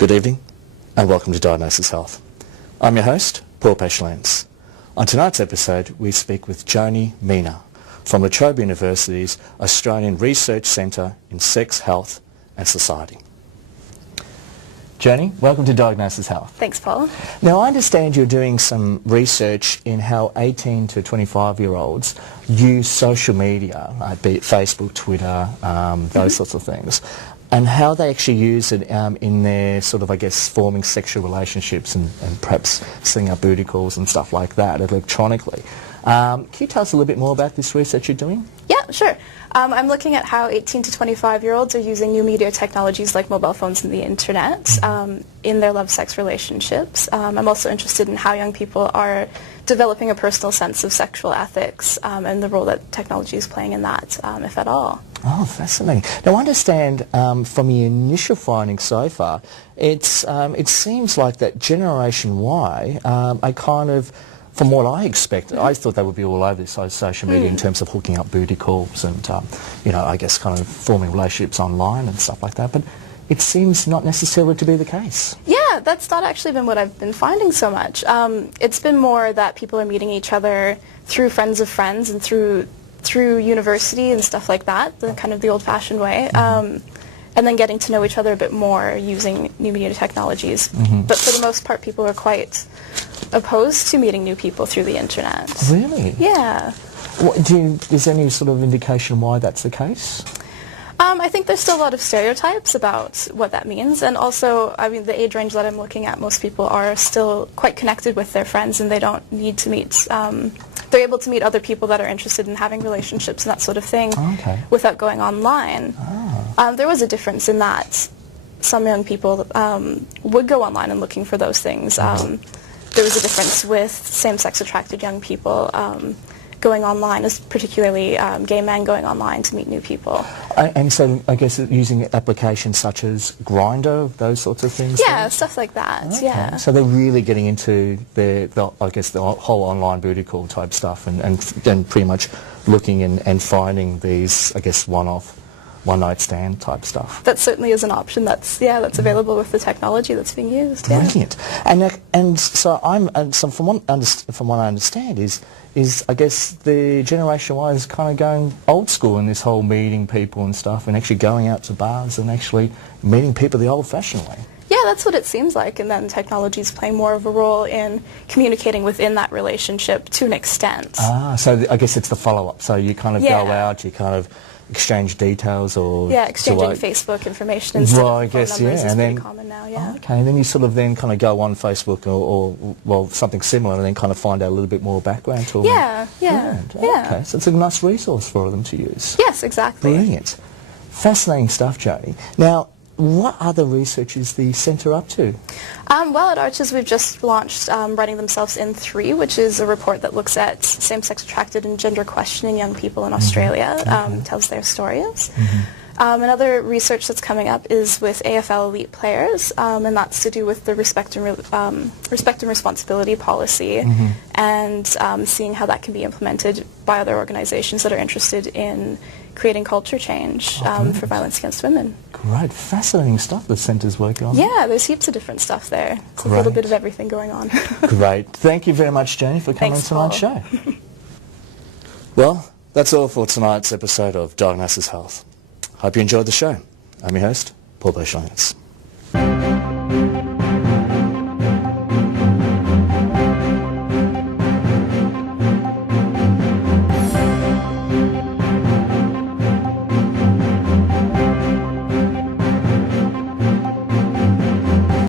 Good evening and welcome to Diagnosis Health. I'm your host, Paul Peshlens. On tonight's episode we speak with Joni Mina from La Trobe University's Australian Research Centre in Sex, Health and Society. Joni, welcome to Diagnosis Health. Thanks, Paul. Now I understand you're doing some research in how 18 to 25-year-olds use social media, be it Facebook, Twitter, those sorts of things, and how they actually use it in their sort of, I guess, forming sexual relationships and perhaps setting up booty calls and stuff like that electronically. Can you tell us a little bit more about this research you're doing? Yeah, sure. I'm looking at how 18 to 25-year-olds are using new media technologies like mobile phones and the internet in their love-sex relationships. I'm also interested in how young people are developing a personal sense of sexual ethics and the role that technology is playing in that, if at all. Oh, fascinating. Now, I understand from the initial findings so far, it seems like that Generation Y are kind of, from what I expected, I thought they would be all over this social media in terms of hooking up booty calls and, you know, I guess kind of forming relationships online and stuff like that. But it seems not necessarily to be the case. Yeah, that's not actually been what I've been finding so much. It's been more that people are meeting each other through friends of friends and through university and stuff like that, the kind of the old-fashioned way. And then getting to know each other a bit more using new media technologies. But for the most part, people are quite opposed to meeting new people through the internet. Really? Yeah. Is there any sort of indication why that's the case? I think there's still a lot of stereotypes about what that means, and also, I mean, the age range that I'm looking at, most people are still quite connected with their friends, and they don't need to meet, they're able to meet other people that are interested in having relationships and that sort of thing without going online. There was a difference in that. Some young people would go online and looking for those things. There was a difference with same-sex attracted young people going online, as particularly gay men going online to meet new people. And so I guess using applications such as Grindr, those sorts of things? Yeah, stuff like that, yeah. So they're really getting into I guess the whole online booty call type stuff and pretty much looking and finding these, I guess, one-night stand type stuff. That certainly is an option that's available with the technology that's being used. Brilliant. And so from what I understand is I guess the Generation Y is kind of going old school in this whole meeting people and stuff and actually going out to bars and actually meeting people the old-fashioned way. Yeah, that's what it seems like, and then technology is playing more of a role in communicating within that relationship to an extent. So I guess it's the follow-up. So you kind of go out, you kind of exchange details or... Yeah, exchanging Facebook information and stuff. Well, I guess, is and then... pretty common now, yeah. Okay, and then you sort of then kind of go on Facebook or something similar and then kind of find out a little bit more background to them. Yeah. Okay, so it's a nice resource for them to use. Yes, exactly. Brilliant. Fascinating stuff, Joni. Now, what other research is the centre up to? Well, at Arches we've just launched Writing Themselves in 3, which is a report that looks at same-sex attracted and gender questioning young people in Australia, tells their stories. Another research that's coming up is with AFL elite players, and that's to do with the respect and responsibility policy, and seeing how that can be implemented by other organizations that are interested in creating culture change for violence against women. Great, fascinating stuff the centre's working on. Yeah, there's heaps of different stuff there. It's a little bit of everything going on. Great. Thank you very much, Joni, for coming on tonight's show. Well, that's all for tonight's episode of Diagnosis Health. Hope you enjoyed the show. I'm your host, Paul Peshlens.